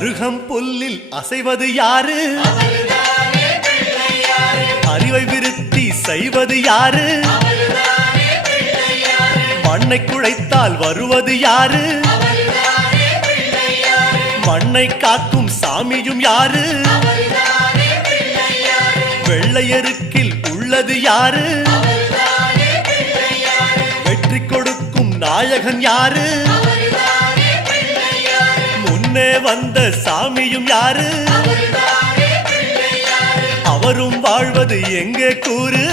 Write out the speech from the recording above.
அருகம் புல்லில் அசைவது யாரு? அறிவை விருத்தி செய்வது யாரு? மண்ணை குழைத்தால் வருவது யாரு? மண்ணை காக்கும் சாமியும் யாரு? வெள்ளையருக்கில் உள்ளது யாரு? வெற்றி கொடுக்கும் நாயகன் யாரு? முன்னே வந்த சாமியும் யாரு? அவரும் வாழ்வது எங்கே கூறு?